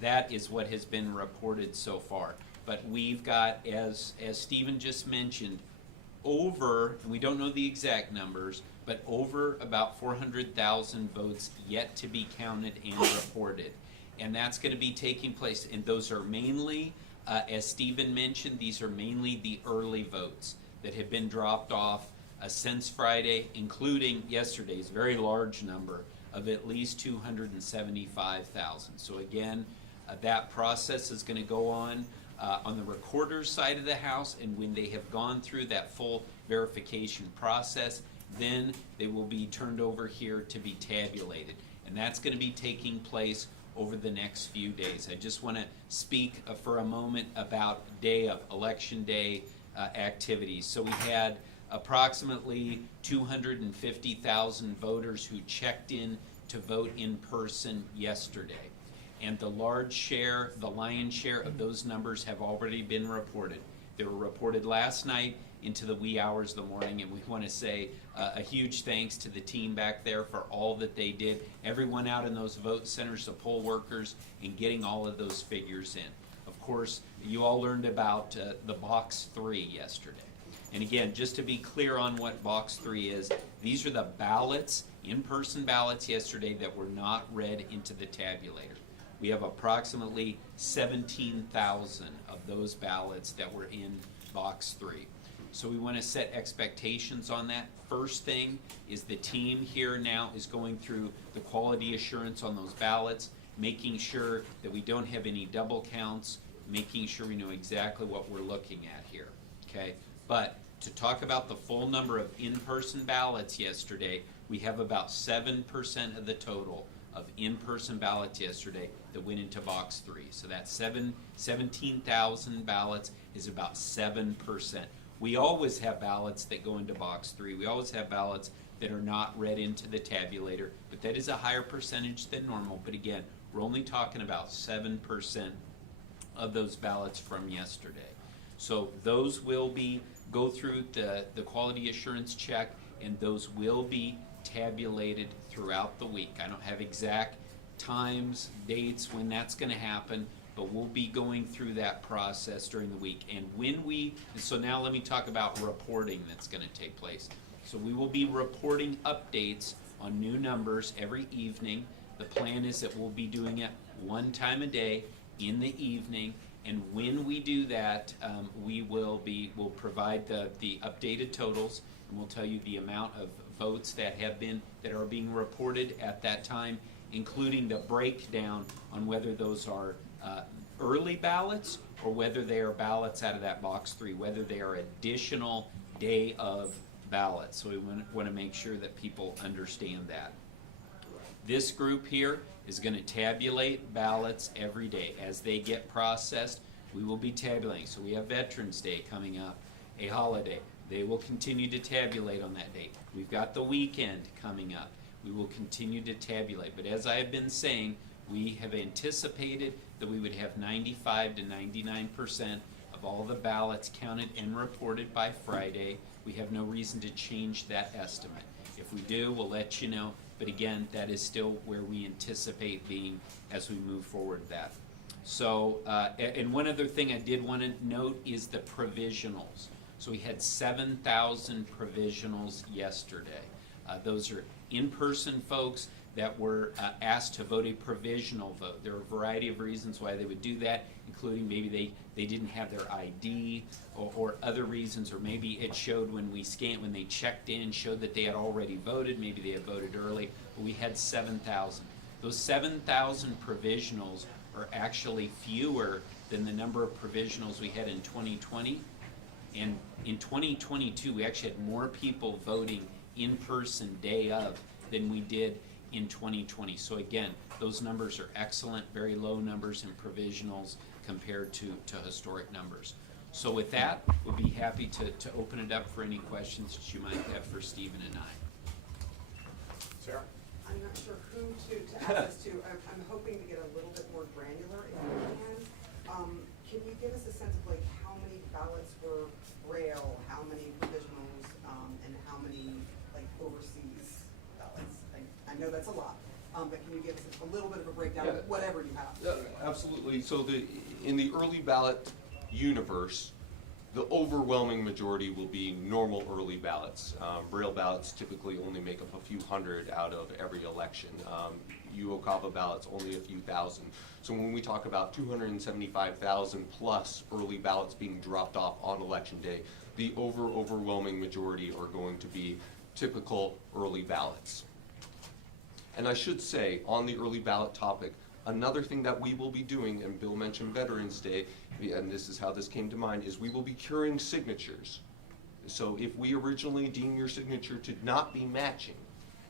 That is what has been reported so far. But we've got, as Stephen just mentioned, over, and we don't know the exact numbers, but over about 400,000 votes yet to be counted and reported. And that's going to be taking place, and those are mainly, as Stephen mentioned, these are mainly the early votes that have been dropped off since Friday, including yesterday's very large number of at least 275,000. So again, that process is going to go on the recorder's side of the house, and when they have gone through that full verification process, then they will be turned over here to be tabulated. And that's going to be taking place over the next few days. I just want to speak for a moment about election day activities. So we had approximately 250,000 voters who checked in to vote in person yesterday. And the lion's share of those numbers have already been reported. They were reported last night into the wee hours of the morning, and we want to say a huge thanks to the team back there for all that they did, everyone out in those vote centers, the poll workers, and getting all of those figures in. Of course, you all learned about the box 3 yesterday. And again, just to be clear on what box 3 is, these are the ballots, in-person ballots yesterday that were not read into the tabulator. We have approximately 17,000 of those ballots that were in box 3. So we want to set expectations on that. First thing is the team here now is going through the quality assurance on those ballots, making sure that we don't have any double counts, making sure we know exactly what we're looking at here, okay? But to talk about the full number of in-person ballots yesterday, we have about 7% of the total of in-person ballots yesterday that went into box 3. So that's 17,000 ballots is about 7%. We always have ballots that go into box 3. We always have ballots that are not read into the tabulator, but that is a higher percentage than normal. But again, we're only talking about 7% of those ballots from yesterday. So those will go through the quality assurance check, and those will be tabulated throughout the week. I don't have exact times, dates, when that's going to happen, but we'll be going through that process during the week. And so now let me talk about reporting that's going to take place. So we will be reporting updates on new numbers every evening. The plan is that we'll be doing it one time a day in the evening, and when we do that, we'll provide the updated totals, and we'll tell you the amount of votes that are being reported at that time, including the breakdown on whether those are early ballots or whether they are ballots out of that box 3, whether they are additional day of ballots. So we want to make sure that people understand that. This group here is going to tabulate ballots every day. As they get processed, we will be tabulating. So we have Veterans Day coming up, a holiday. They will continue to tabulate on that date. We've got the weekend coming up. We will continue to tabulate. But as I have been saying, we have anticipated that we would have 95 to 99% of all the ballots counted and reported by Friday. We have no reason to change that estimate. If we do, we'll let you know. But again, that is still where we anticipate being as we move forward that. So, and one other thing I did want to note is the provisionals. So we had 7,000 provisionals yesterday. Those are in-person folks that were asked to vote a provisional vote. There are a variety of reasons why they would do that, including maybe they didn't have their ID or other reasons, or maybe it showed when they checked in, showed that they had already voted, maybe they had voted early, but we had 7,000. Those 7,000 provisionals are actually fewer than the number of provisionals we had in 2020. And in 2022, we actually had more people voting in person day of than we did in 2020. So again, those numbers are excellent, very low numbers in provisionals compared to historic numbers. So with that, we'll be happy to open it up for any questions that you might have for Stephen and I. Sarah? I'm not sure who to ask this to. I'm hoping to get a little bit more granular if you can. Can you give us a sense of like how many ballots were Braille, how many provisionals, and how many like overseas ballots? I know that's a lot. but can you give us a little bit of a breakdown, Yeah. whatever you have? Absolutely. So in the early ballot universe, the overwhelming majority will be normal early ballots. Braille ballots typically only make up a few hundred out of every election. UOCAVA ballots only a few thousand. So when we talk about 275,000 plus early ballots being dropped off on election day, the overwhelming majority are going to be typical early ballots. And I should say, on the early ballot topic, another thing that we will be doing, and Bill mentioned Veterans Day, and this is how this came to mind, is we will be curing signatures. So if we originally deem your signature to not be matching,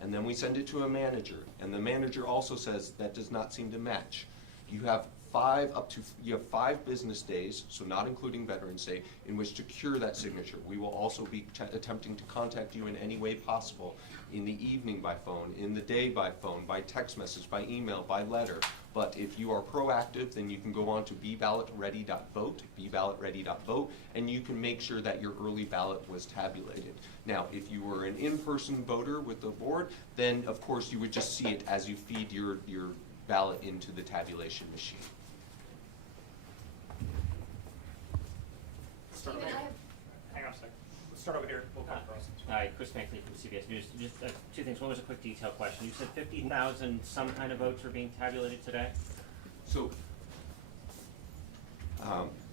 and then we send it to a manager, and the manager also says that does not seem to match, you have 5 business days, so not including Veterans Day, in which to cure that signature. We will also be attempting to contact you in any way possible, in the evening by phone, in the day by phone, by text message, by email, by letter. But if you are proactive, then you can go on to bballotready.vote, bballotready.vote, and you can make sure that your early ballot was tabulated. Now, if you were an in-person voter with the board, then of course you would just see it as you feed your ballot into the tabulation machine. Start over Steven, I here. have, Hang on a second. Let's start over here. We'll come across. Hi, Chris Mankley from CBS News. Just two things. One was a quick detail question. You said 50,000 some kind of votes are being tabulated today? So,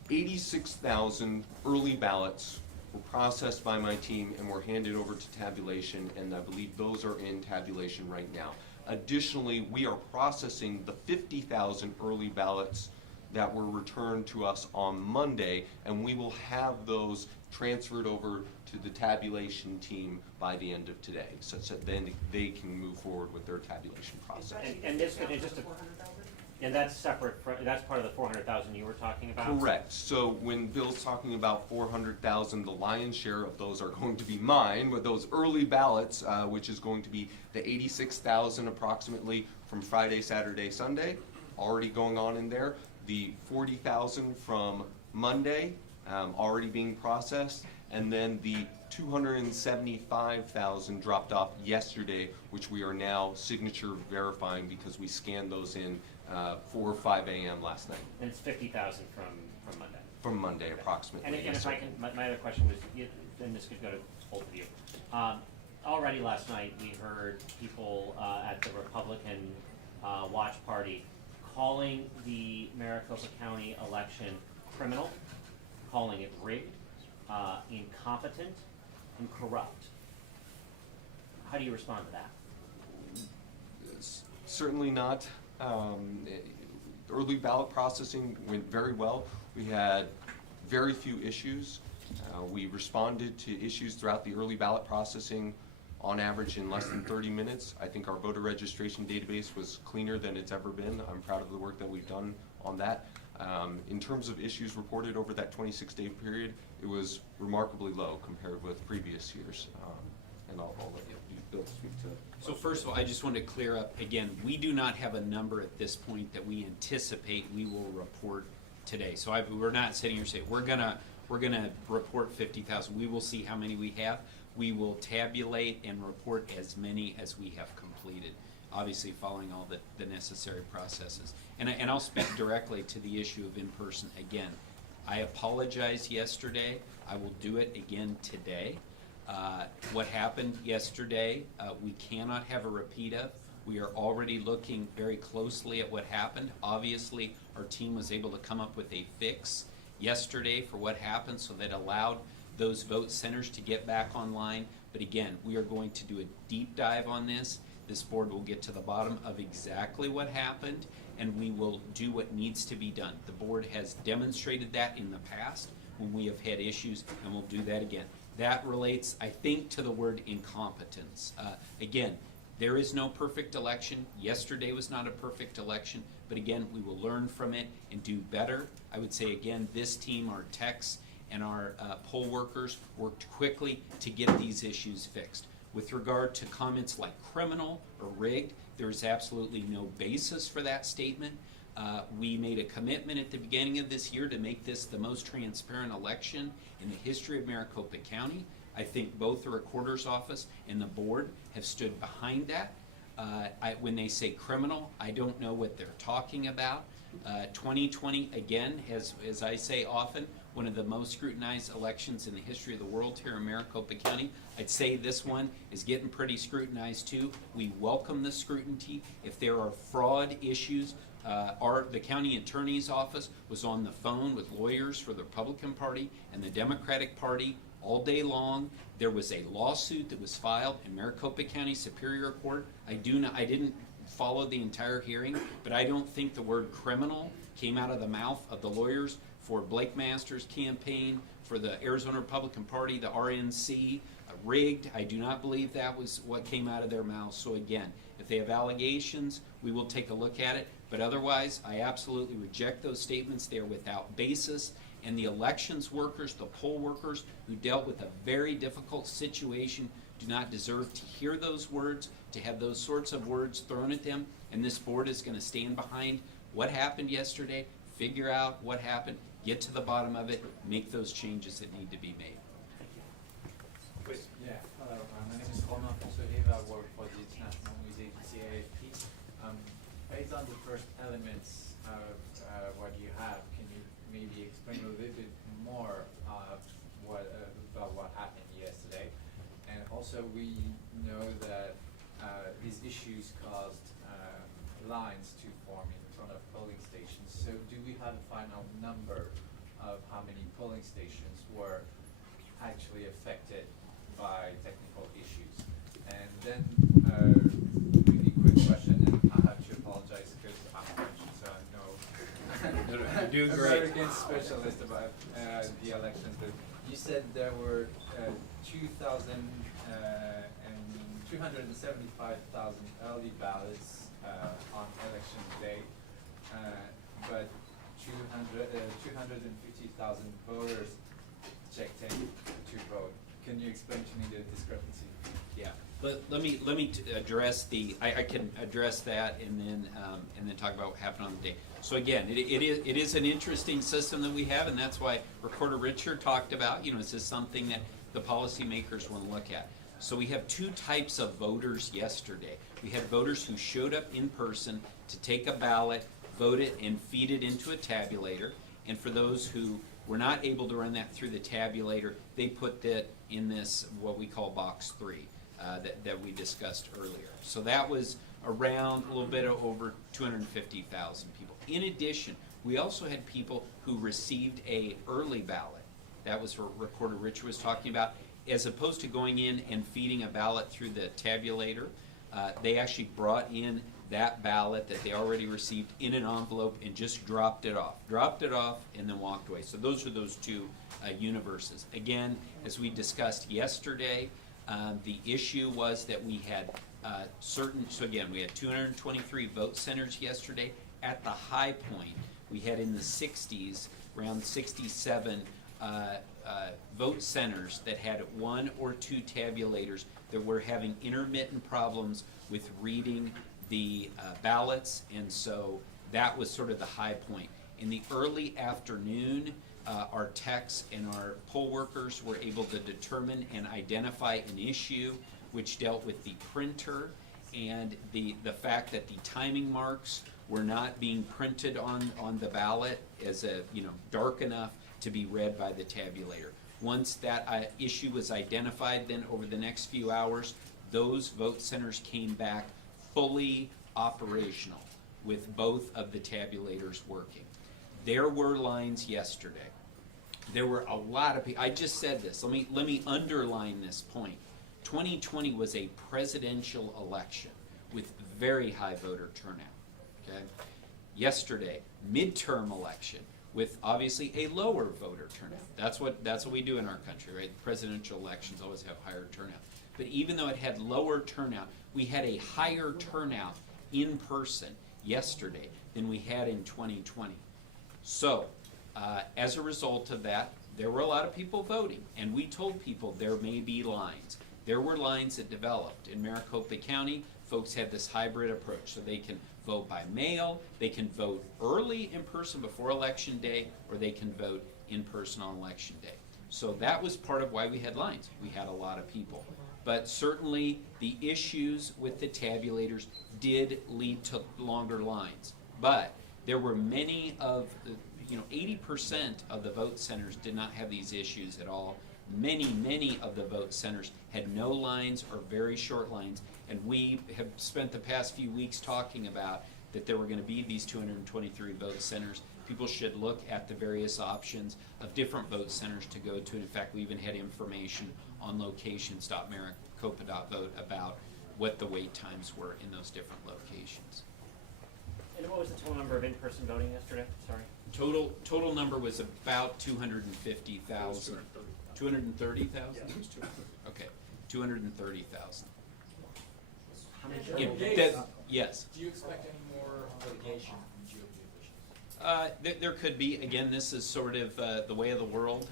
86,000 early ballots were processed by my team and were handed over to tabulation, and I believe those are in tabulation right now. Additionally, we are processing the 50,000 early ballots that were returned to us on Monday, and we will have those transferred over to the tabulation team by the end of today, such that then they can move forward with their tabulation process. And this could just, 400,000? and that's separate, that's part of the 400,000 you were talking about? Correct. So when Bill's talking about 400,000, the lion's share of those are going to be mine, with those early ballots, which is going to be the 86,000 approximately from Friday, Saturday, Sunday, already going on in there. The 40,000 from Monday, already being processed, and then the 275,000 dropped off yesterday, which we are now signature verifying because we scanned those in 4 or 5 a.m. last night. And it's 50,000 from Monday? From Monday, approximately. And yes, if I sir. can, my other question was, and this could go to both of you. Already last night, we heard people at the Republican watch party calling the Maricopa County election criminal, calling it rigged, incompetent, and corrupt. How do you respond to that? Certainly not. Early ballot processing went very well. We had very few issues. We responded to issues throughout the early ballot processing on average in less than 30 minutes. I think our voter registration database was cleaner than it's ever been. I'm proud of the work that we've done on that. In terms of issues reported over that 26-day period, it was remarkably low compared with previous years. And I'll let you, Bill, speak to. So first of all, I just want to clear up, again, we do not have a number at this point that we anticipate we will report today. So we're not sitting here saying, we're gonna report 50,000. We will see how many we have. We will tabulate and report as many as we have completed, obviously following all the necessary processes. And I'll speak directly to the issue of in-person again. I apologized yesterday. I will do it again today. What happened yesterday, we cannot have a repeat of. We are already looking very closely at what happened. Obviously, our team was able to come up with a fix yesterday for what happened, so that allowed those vote centers to get back online. But again, we are going to do a deep dive on this. This board will get to the bottom of exactly what happened, and we will do what needs to be done. The board has demonstrated that in the past when we have had issues, and we'll do that again. That relates, I think, to the word incompetence. Again, there is no perfect election. Yesterday was not a perfect election, but again, we will learn from it and do better. I would say again, this team, our techs and our poll workers, worked quickly to get these issues fixed. With regard to comments like criminal or rigged, there is absolutely no basis for that statement. We made a commitment at the beginning of this year to make this the most transparent election in the history of Maricopa County. I think both the recorder's office and the board have stood behind that. When they say criminal, I don't know what they're talking about. 2020, again, as I say often, one of the most scrutinized elections in the history of the world here in Maricopa County. I'd say this one is getting pretty scrutinized too. We welcome the scrutiny. If there are fraud issues, the county attorney's office was on the phone with lawyers for the Republican Party and the Democratic Party all day long. There was a lawsuit that was filed in Maricopa County Superior Court. I didn't follow the entire hearing, but I don't think the word criminal came out of the mouth of the lawyers for Blake Masters' campaign, for the Arizona Republican Party, the RNC, rigged. I do not believe that was what came out of their mouths. So again, if they have allegations, we will take a look at it. But otherwise, I absolutely reject those statements. They are without basis. And the elections workers, the poll workers who dealt with a very difficult situation do not deserve to hear those words, to have those sorts of words thrown at them. And this board is going to stand behind what happened yesterday, figure out what happened, get to the bottom of it, make those changes that need to be made. Please. Yeah, hello, my name is Romain Fonsohiv, I work for the international news agency AFP. Based on the first elements of what you have, can you maybe explain a little bit more about what happened yesterday? And also we know that these issues caused lines to form in front of polling stations. So do we have a final number of how many polling stations were actually affected by technical issues? And then really quick question, and I have to apologize because I'm French, so I know You're doing I'm great. very against specialist about the elections, but you said there were 275,000 early ballots on election day, but 250,000 voters checked in to vote. Can you explain to me the discrepancy? Yeah, let me address I can address that and then talk about what happened on the day. So again, it is an interesting system that we have, and that's why Recorder Richard talked about, is this something that the policymakers want to look at. So we have two types of voters yesterday. We had voters who showed up in person to take a ballot, vote it, and feed it into a tabulator. And for those who were not able to run that through the tabulator, they put that in this, what we call box 3, that we discussed earlier. So that was around a little bit over 250,000 people. In addition, we also had people who received a early ballot. That was what Recorder Richard was talking about. As opposed to going in and feeding a ballot through the tabulator, they actually brought in that ballot that they already received in an envelope and just dropped it off and then walked away. So those are those two universes. Again, as we discussed yesterday, the issue was that we had so again, we had 223 vote centers yesterday. At the high point, we had in the 60s, around 67 vote centers that had 1 or 2 tabulators that were having intermittent problems with reading the ballots, and so that was sort of the high point. In the early afternoon, our techs and our poll workers were able to determine and identify an issue which dealt with the printer and the fact that the timing marks were not being printed on the ballot as dark enough to be read by the tabulator. Once that issue was identified, then over the next few hours, those vote centers came back fully operational with both of the tabulators working. There were lines yesterday. There were a lot of people. I just said this. Let me underline this point. 2020 was a presidential election with very high voter turnout. Okay? Yesterday, midterm election with obviously a lower voter turnout. That's what we do in our country, right? Presidential elections always have higher turnout. But even though it had lower turnout, we had a higher turnout in person yesterday than we had in 2020. So, as a result of that, there were a lot of people voting, and we told people there may be lines. There were lines that developed. In Maricopa County, folks had this hybrid approach, so they can vote by mail, they can vote early in person before Election Day, or they can vote in person on Election Day. So that was part of why we had lines. We had a lot of people. But certainly, the issues with the tabulators did lead to longer lines. But there were many of, 80% of the vote centers did not have these issues at all. Many of the vote centers had no lines or very short lines, and we have spent the past few weeks talking about that there were going to be these 223 vote centers. People should look at the various options of different vote centers to go to. In fact, we even had information on locations.maricopa.vote about what the wait times were in those different locations. And what was the total number of in-person voting yesterday? Sorry. Total number was about 250,000. 230,000? Okay, 230,000. How many Yes. Do you expect any more litigation from GOP officials? There could be. Again, this is sort of the way of the world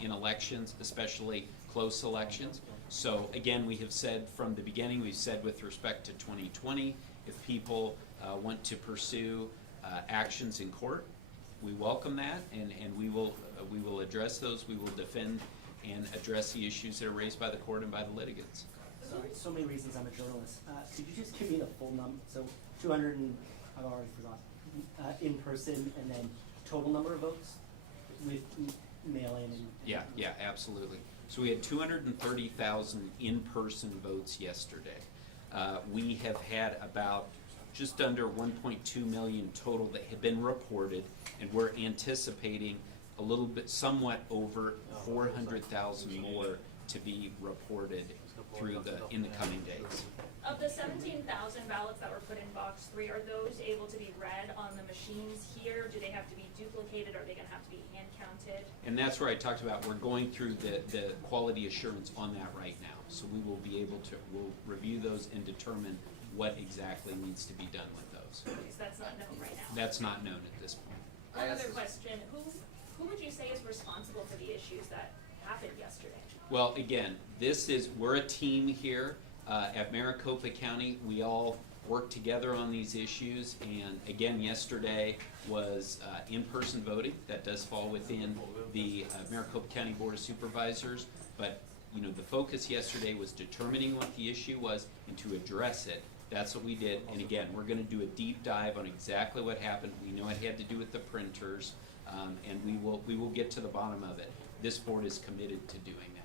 in elections, especially close elections. So again, we have said from the beginning, we've said with respect to 2020, if people want to pursue actions in court, we welcome that, and we will address those. We will defend and address the issues that are raised by the court and by the litigants. Sorry, so many reasons I'm a journalist. Could you just give me the full number? So 200 and, I've already forgotten, in person, and then total number of votes with mail-in and. Yeah, absolutely. So we had 230,000 in-person votes yesterday. We have had about just under 1.2 million total that have been reported, and we're anticipating a little bit, somewhat over 400,000 more to be reported in the coming days. Of the 17,000 ballots that were put in box 3, are those able to be read on the machines here? Do they have to be duplicated? Are they going to have to be hand counted? And that's where I talked about, we're going through the quality assurance on that right now. So we will be able to, we'll review those and determine what exactly needs to be done with those. Okay, so that's not known right now. That's not known at this point. One other question, who would you say is responsible for the issues that happened yesterday? Well, again, we're a team here at Maricopa County. We all work together on these issues, and again, yesterday was in-person voting. That does fall within the Maricopa County Board of Supervisors, but the focus yesterday was determining what the issue was and to address it. That's what we did, and again, we're going to do a deep dive on exactly what happened. We know it had to do with the printers, and we will get to the bottom of it. This board is committed to doing that.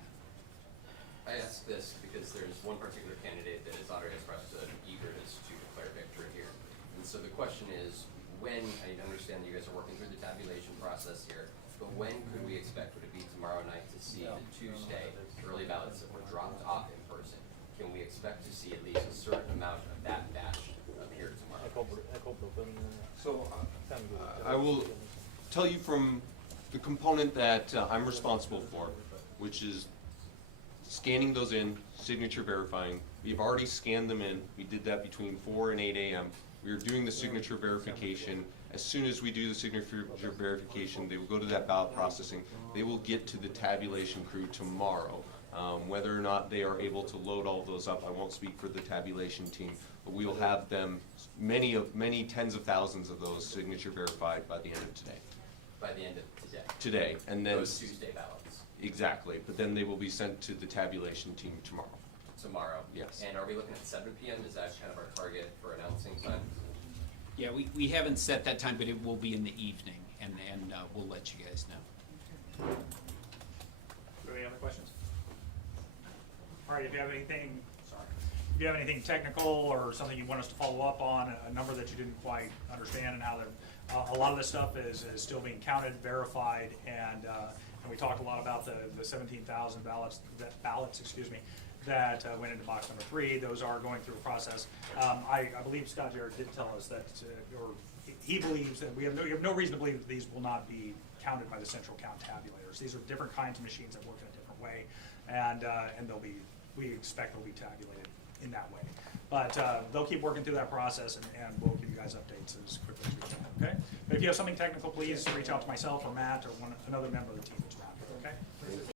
I ask this because there's one particular candidate that has already expressed an eagerness to declare victory here. And so the question is, when, I understand that you guys are working through the tabulation process here, but when could we expect, would it be tomorrow night to see the Tuesday early ballots that were dropped off in person? Can we expect to see at least a certain amount of that batch appear tomorrow? So I will tell you from the component that I'm responsible for, which is scanning those in, signature verifying. We've already scanned them in. We did that between 4 and 8 a.m. We are doing the signature verification. As soon as we do the signature verification, they will go to that ballot processing. They will get to the tabulation crew tomorrow. Whether or not they are able to load all those up, I won't speak for the tabulation team, but we will have them, many tens of thousands of those signature verified by the end of today. By the end of today? Today, and then. Those Tuesday ballots? Exactly, but then they will be sent to the tabulation team tomorrow. Tomorrow? Yes. And are we looking at 7 p.m.? Is that kind of our target for announcing time? Yeah, we haven't set that time, but it will be in the evening, and we'll let you guys know. Any other questions? All right, if you have anything technical or something you want us to follow up on, a number that you didn't quite understand and how a lot of this stuff is still being counted, verified, and we talked a lot about the 17,000 ballots that went into box number 3. Those are going through a process. I believe Scott Jarrett did tell us that, or he believes that we have no reason to believe that these will not be counted by the central count tabulators. These are different kinds of machines that work in a different way, and we expect they'll be tabulated in that way. But they'll keep working through that process, and we'll give you guys updates as quickly as we can, okay? But if you have something technical, please reach out to myself or Matt or another member of the team that's around here, okay?